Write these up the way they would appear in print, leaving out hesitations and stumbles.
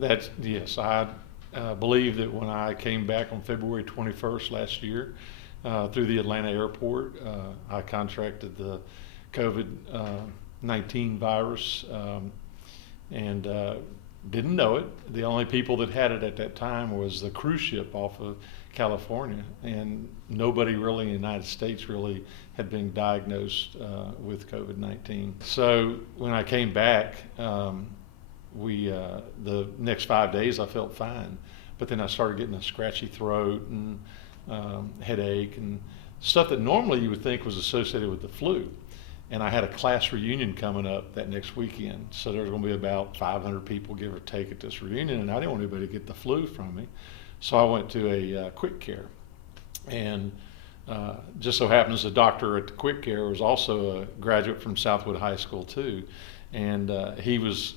Yes, I believe that when I came back on February 21st last year through the Atlanta airport, I contracted the COVID-19 virus and didn't know it. The only people that had it at that time was the cruise ship off of California, and nobody really in the United States really had been diagnosed with COVID-19. So when I came back, the next 5 days I felt fine, but then I started getting a scratchy throat and headache and stuff that normally you would think was associated with the flu. And I had a class reunion coming up that next weekend, so there was going to be about 500 people, give or take, at this reunion, and I didn't want anybody to get the flu from me. So I went to a quick care, and just so happens the doctor at the quick care was also a graduate from Southwood High School too, and he was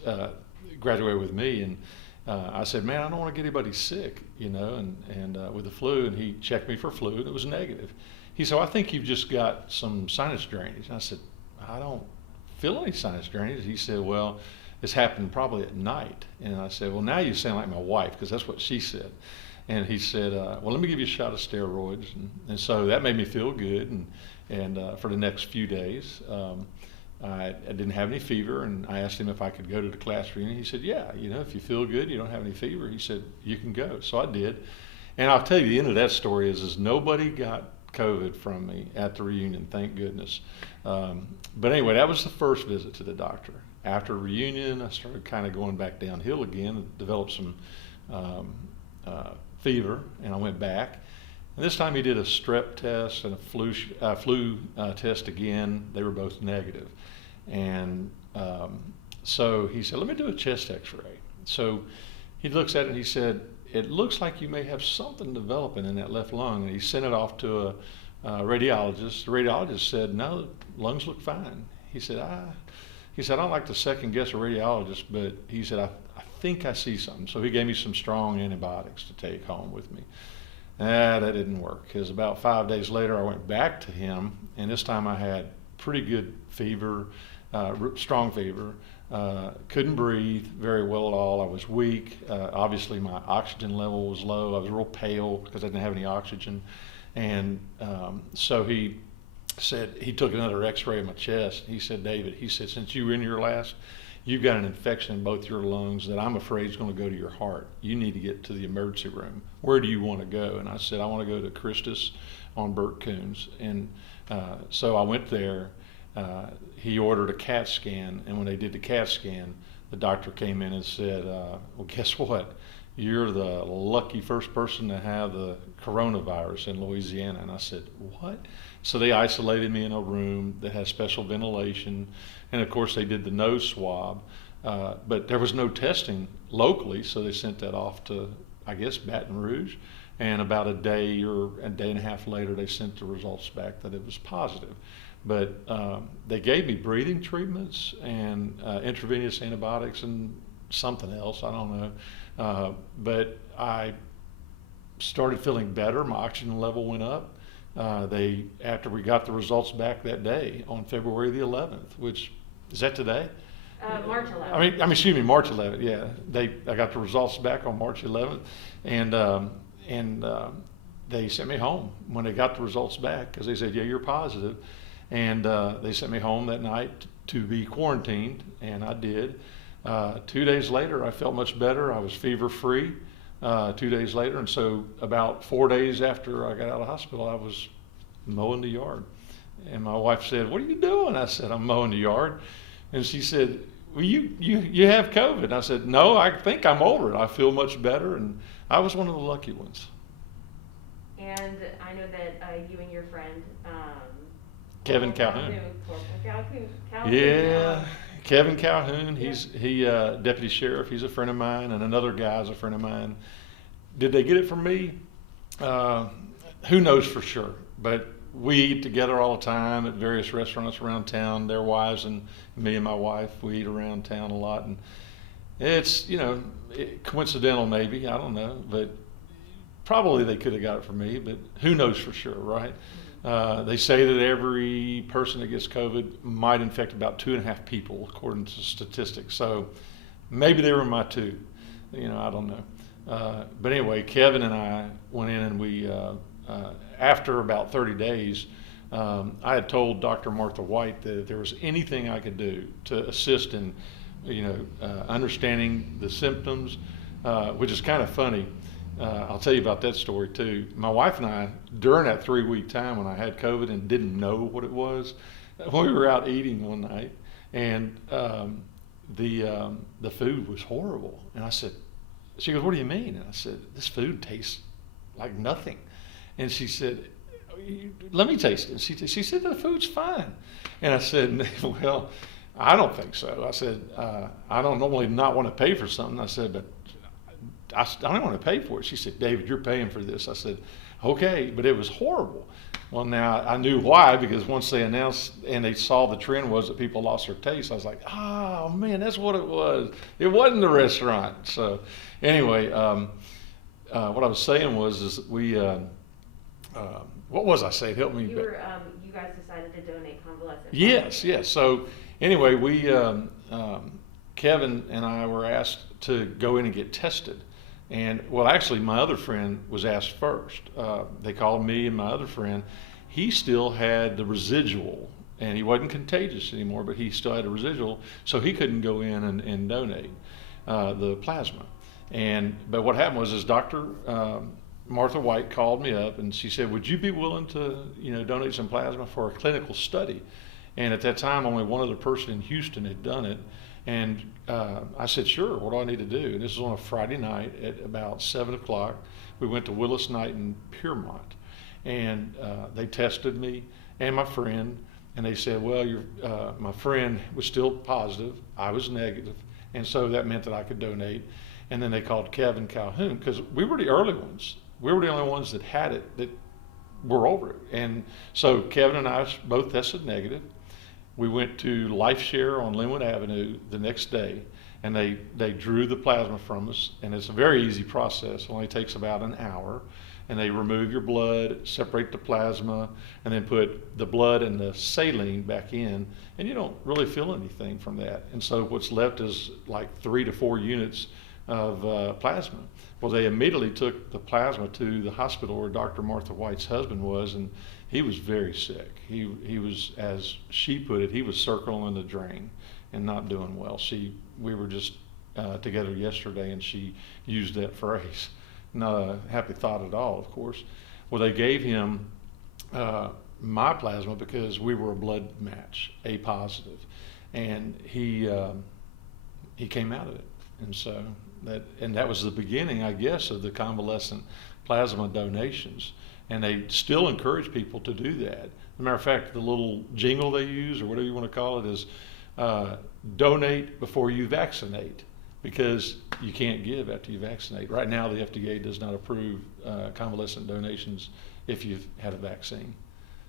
graduated with me, and I said, man, I don't want to get anybody sick, and with the flu, and he checked me for flu, and it was negative. He said, well, I think you've just got some sinus drainage. And I said, I don't feel any sinus drainage. He said, well, this happened probably at night. And I said, well, now you sound like my wife, because that's what she said. And he said, well, let me give you a shot of steroids. And so that made me feel good. And for the next few days, I didn't have any fever. And I asked him if I could go to the class reunion. He said, yeah, if you feel good, you don't have any fever. He said, you can go. So I did. And I'll tell you, the end of that story is nobody got COVID from me at the reunion, thank goodness. But anyway, that was the first visit to the doctor. After reunion, I started kind of going back downhill again and developed some fever, and I went back. And this time he did a strep test and a flu test again. They were both negative. And so he said, let me do a chest x-ray. So he looks at it and he said, it looks like you may have something developing in that left lung. And he sent it off to a radiologist. The radiologist said, no, lungs look fine. He said, I don't like to second guess a radiologist, but he said, I think I see something. So he gave me some strong antibiotics to take home with me. That didn't work, because about 5 days later I went back to him, and this time I had pretty good fever, strong fever. Couldn't breathe very well at all. I was weak. Obviously my oxygen level was low. I was real pale because I didn't have any oxygen. And so he said, he took another x-ray of my chest. He said, David, he said, since you were in here last, you've got an infection in both your lungs that I'm afraid is going to go to your heart. You need to get to the emergency room. Where do you want to go? And I said, I want to go to Christus on Burt Coons. And so I went there. He ordered a CAT scan, and when they did the CAT scan, the doctor came in and said, well, guess what? You're the lucky first person to have the coronavirus in Louisiana. And I said, what? So they isolated me in a room that has special ventilation, and of course they did the nose swab, but there was no testing locally, so they sent that off to, I guess, Baton Rouge, and about a day or a day and a half later they sent the results back that it was positive. But they gave me breathing treatments and intravenous antibiotics and something else, I don't know. But I started feeling better. My oxygen level went up. After we got the results back that day on February the 11th, which is that today? March 11th. Excuse me, March 11th. Yeah, I got the results back on March 11th, and they sent me home when they got the results back, because they said, yeah, you're positive. And they sent me home that night to be quarantined, and I did. 2 days later, I felt much better. I was fever-free 2 days later, and so about 4 days after I got out of the hospital, I was mowing the yard. And my wife said, what are you doing? I said, I'm mowing the yard. And she said, well, you have COVID. And I said, no, I think I'm over it. I feel much better, and I was one of the lucky ones. And I know that you and your friend, Kevin Calhoun. Calhoun. Yeah, Kevin Calhoun. He's deputy sheriff. He's a friend of mine, and another guy's a friend of mine. Did they get it from me? Who knows for sure? But we eat together all the time at various restaurants around town. Their wives and me and my wife, we eat around town a lot, and it's coincidental maybe. I don't know, but probably they could have got it from me. But who knows for sure, right? They say that every person that gets COVID might infect about 2.5 people, according to statistics. So maybe they were my two. I don't know. But anyway, Kevin and I went in and we, after about 30 days, I had told Dr. Martha White that if there was anything I could do to assist in, understanding the symptoms, which is kind of funny. I'll tell you about that story too. My wife and I, during that 3-week time when I had COVID and didn't know what it was, we were out eating one night, and the food was horrible. And I said, she goes, "What do you mean?" And I said, "This food tastes like nothing." And she said, "Let me taste it." She said, "The food's fine." And I said, "Well, I don't think so." I said, "I don't normally not want to pay for something." I said, "But I don't want to pay for it." She said, "David, you're paying for this." I said, "Okay," but it was horrible. Well, now I knew why, because once they announced and they saw the trend was that people lost their taste, I was like, "Oh man, that's what it was. It wasn't the restaurant." So anyway, what I was saying is we, what was I saying? Help me. You guys decided to donate convalescent. Yes. So anyway, we, Kevin and I were asked to go in and get tested. And well, actually, my other friend was asked first. They called me and my other friend. He still had the residual, and he wasn't contagious anymore, but he still had a residual, so he couldn't go in and donate the plasma. But what happened was Dr. Martha White called me up, and she said, "Would you be willing to, donate some plasma for a clinical study?" And at that time, only one other person in Houston had done it. And I said, "Sure, what do I need to do?" And this was on a Friday night at about 7 o'clock. We went to Willis Knight in Piermont, and they tested me and my friend, and they said, "Well, my friend was still positive, I was negative, and so that meant that I could donate." And then they called Kevin Calhoun, because we were the early ones. We were the only ones that had it, that were over it. And so Kevin and I both tested negative. We went to LifeShare on Linwood Avenue the next day, and they drew the plasma from us, and it's a very easy process. It only takes about an hour, and they remove your blood, separate the plasma, and then put the blood and the saline back in, and you don't really feel anything from that. And so what's left is like 3 to 4 units of plasma. Well, they immediately took the plasma to the hospital where Dr. Martha White's husband was, and he was very sick. He was, as she put it, he was circling the drain and not doing well. We were just together yesterday, and she used that phrase. Not a happy thought at all, of course. Well, they gave him my plasma because we were a blood match, A positive, and he came out of it, and so that was the beginning, I guess, of the convalescent plasma donations. And they still encourage people to do that. As a matter of fact, the little jingle they use, or whatever you want to call it, is donate before you vaccinate, because you can't give after you vaccinate. Right now, the FDA does not approve convalescent donations if you've had a vaccine.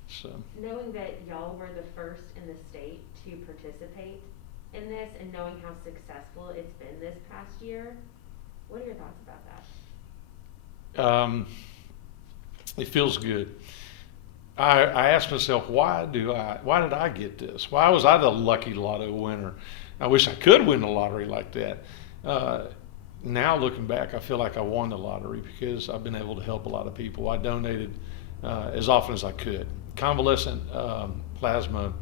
So, knowing that y'all were the first in the state to participate in this, and knowing how successful it's been this past year, what are your thoughts about that? It feels good. I asked myself, why did I get this? Why was I the lucky lotto winner? I wish I could win the lottery like that. Now looking back, I feel like I won the lottery because I've been able to help a lot of people. I donated as often as I could. Convalescent plasma,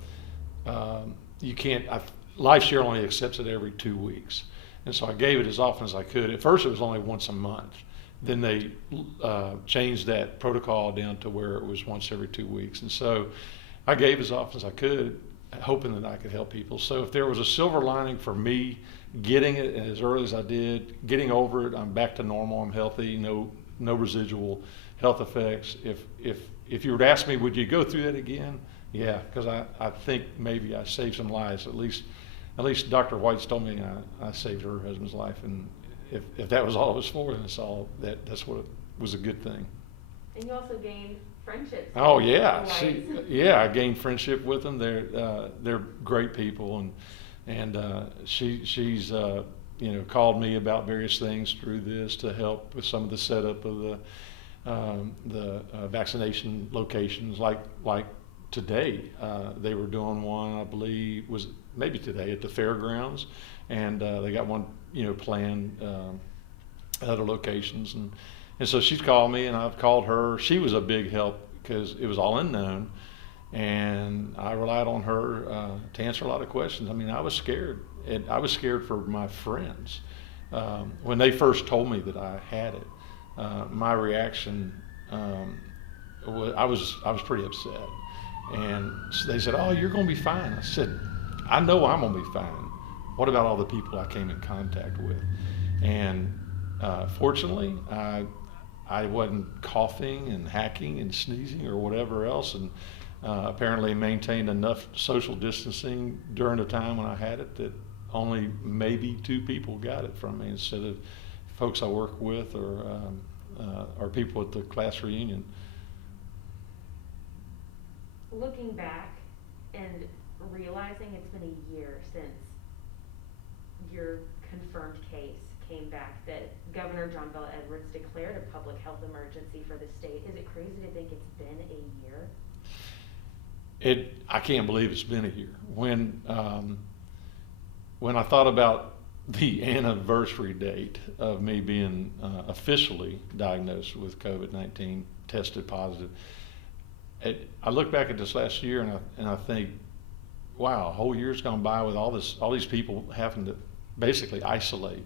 you can't, LifeShare only accepts it every 2 weeks. And so I gave it as often as I could. At first it was only once a month. Then they changed that protocol down to where it was once every 2 weeks. And so I gave as often as I could, hoping that I could help people. So if there was a silver lining for me getting it as early as I did, getting over it, I'm back to normal, I'm healthy, no residual health effects. If you were to ask me, would you go through that again? Yeah, because I think maybe I saved some lives. At least Dr. White's told me I saved her husband's life, and if that was all it was for, then that's what it was, a good thing. And you also gained friendships. Oh yeah, I gained friendship with them. They're great people, and she's called me about various things through this to help with some of the setup of the vaccination locations. Like today, they were doing one, I believe, was maybe today at the fairgrounds, and they got one planned at other locations, and so she's called me, and I've called her. She was a big help because it was all unknown, and I relied on her to answer a lot of questions. I mean, I was scared, and I was scared for my friends when they first told me that I had it. My reaction I was pretty upset, and so they said, "Oh, you're going to be fine." I said, "I know I'm going to be fine. What about all the people I came in contact with?" And fortunately, I wasn't coughing and hacking and sneezing or whatever else, and apparently maintained enough social distancing during the time when I had it that only maybe 2 people got it from me instead of folks I work with or people at the class reunion. Looking back and realizing it's been a year since your confirmed case came back, that Governor John Bel Edwards declared a public health emergency for the state, is it crazy to think it's been a year? I can't believe it's been a year. When I thought about the anniversary date of me being officially diagnosed with COVID-19, tested positive, I look back at this last year and I think, wow, a whole year's gone by with all these people having to basically isolate.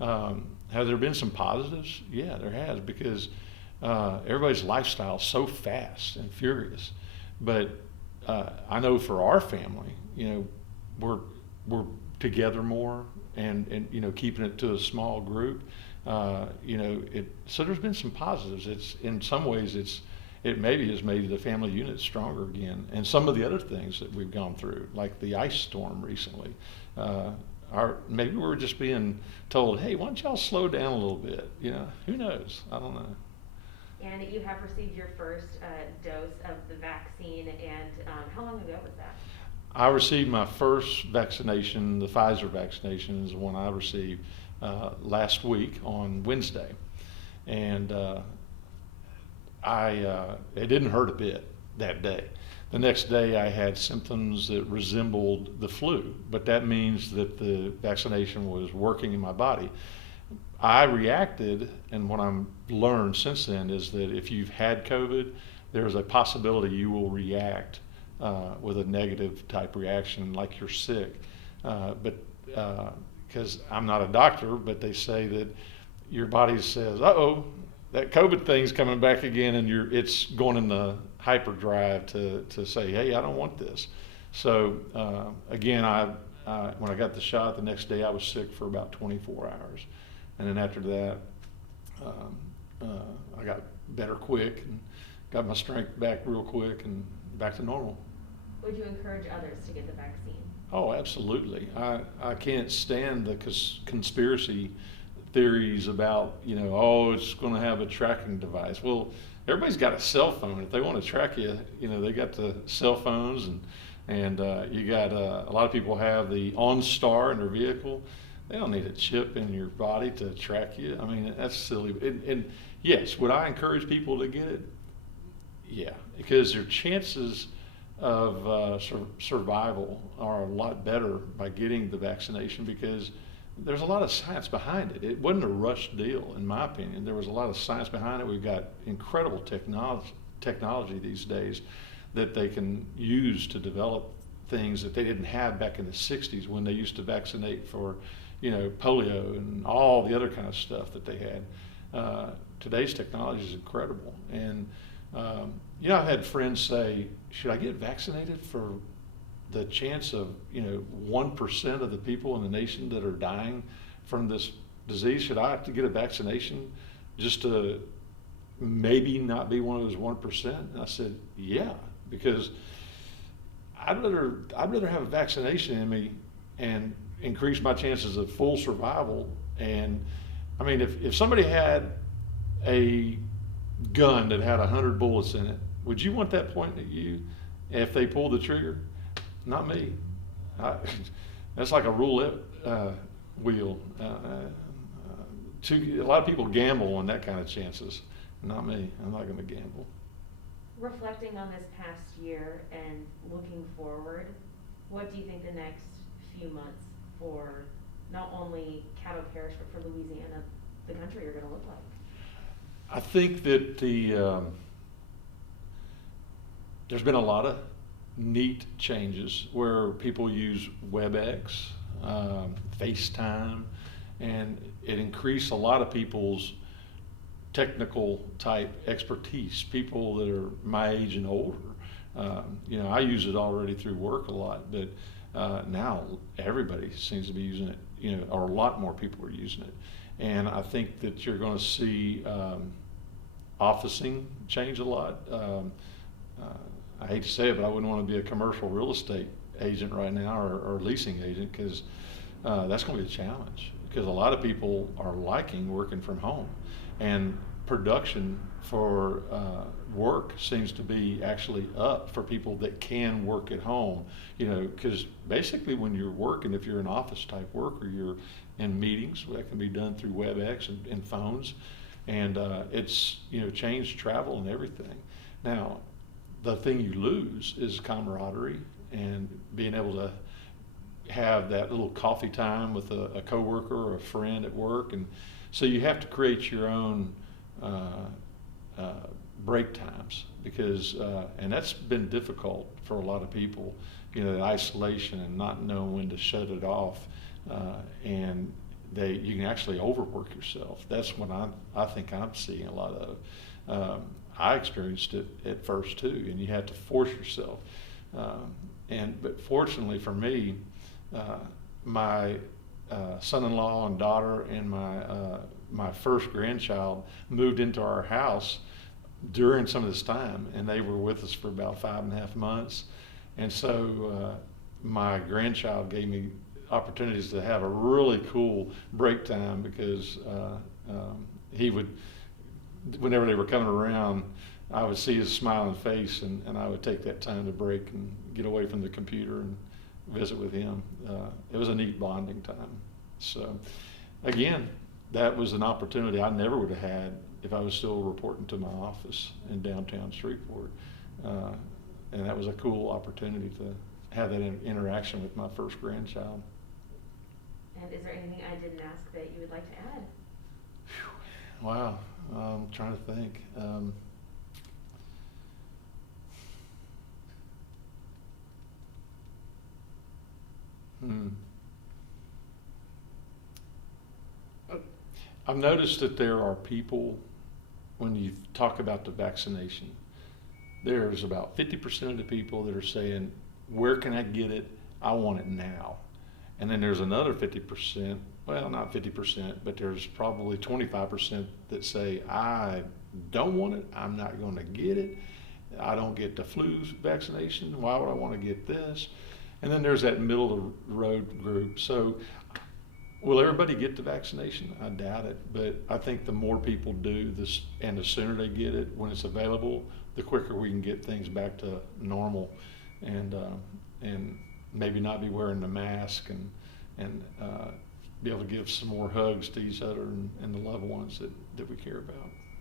Have there been some positives? Yeah, there has, because everybody's lifestyle is so fast and furious. But I know for our family, we're together more and keeping it to a small group. So there's been some positives. It's in some ways it maybe has made the family unit stronger again. And some of the other things that we've gone through, like the ice storm recently, maybe we're just being told, hey, why don't y'all slow down a little bit? Who knows? I don't know. And you have received your first dose of the vaccine, and how long ago was that? I received my first vaccination, the Pfizer vaccination is the one I received last week on Wednesday. And it didn't hurt a bit that day. The next day I had symptoms that resembled the flu, but that means that the vaccination was working in my body. I reacted, and what I've learned since then is that if you've had COVID, there's a possibility you will react with a negative type reaction, like you're sick. But because I'm not a doctor, but they say that your body says, uh-oh, that COVID thing's coming back again, and it's going in the hyperdrive to say, hey, I don't want this. So again, when I got the shot, the next day I was sick for about 24 hours. And then after that, I got better quick and got my strength back real quick and back to normal. Would you encourage others to get the vaccine? Oh, absolutely. I can't stand the conspiracy theories about, it's going to have a tracking device. Well, everybody's got a cell phone. If they want to track you, they got the cell phones, and you got a lot of people have the OnStar in their vehicle. They don't need a chip in your body to track you. I mean, that's silly. And yes, would I encourage people to get it? Yeah, because their chances of survival are a lot better by getting the vaccination, because there's a lot of science behind it. It wasn't a rushed deal, in my opinion. There was a lot of science behind it. We've got incredible technology these days that they can use to develop things that they didn't have back in the 60s when they used to vaccinate for polio and all the other kind of stuff that they had. Today's technology is incredible. And, I've had friends say, should I get vaccinated for the chance of, 1% of the people in the nation that are dying from this disease? Should I have to get a vaccination just to maybe not be one of those 1%? And I said, yeah, because I'd rather have a vaccination in me and increase my chances of full survival. And I mean, if somebody had a gun that had 100 bullets in it, would you want that pointing at you if they pulled the trigger? Not me. That's like a roulette wheel. A lot of people gamble on that kind of chances. Not me. I'm not going to gamble. Reflecting on this past year and looking forward, what do you think the next few months for not only Caddo Parish but for Louisiana the country are gonna look like? I think that there's been a lot of neat changes where people use WebEx, FaceTime, and it increased a lot of people's technical type expertise, people that are my age and older. I use it already through work a lot, but now everybody seems to be using it, or a lot more people are using it. And I think that you're going to see officing change a lot. I hate to say it, but I wouldn't want to be a commercial real estate agent right now or leasing agent, because that's going to be a challenge, because a lot of people are liking working from home, and production for work seems to be actually up for people that can work at home, because basically when you're working, if you're an office type worker, you're in meetings that can be done through WebEx and phones, and it's changed travel and everything. Now, the thing you lose is camaraderie and being able to have that little coffee time with a coworker or a friend at work, and so you have to create your own break times, because and that's been difficult for a lot of people, the isolation and not knowing when to shut it off, and you can actually overwork yourself. That's what I think I'm seeing a lot of. I experienced it at first too, and you have to force yourself. But fortunately for me, my son-in-law and daughter and my first grandchild moved into our house during some of this time, and they were with us for about 5.5 months. And so my grandchild gave me opportunities to have a really cool break time, because he would, whenever they were coming around, I would see his smiling face, and I would take that time to break and get away from the computer and visit with him. It was a neat bonding time. So again, that was an opportunity I never would have had if I was still reporting to my office in downtown Shreveport. And that was a cool opportunity to have that interaction with my first grandchild. And is there anything I didn't ask that you would like to add? Wow, I'm trying to think. I've noticed that there are people, when you talk about the vaccination, there's about 50% of the people that are saying, where can I get it? I want it now. And then there's another 50%, well, not 50%, but there's probably 25% that say, I don't want it, I'm not going to get it, I don't get the flu vaccination, why would I want to get this? And then there's that middle of the road group. So will everybody get the vaccination? I doubt it, but I think the more people do this, and the sooner they get it when it's available, the quicker we can get things back to normal, and maybe not be wearing the mask, and be able to give some more hugs to each other and the loved ones that we care about.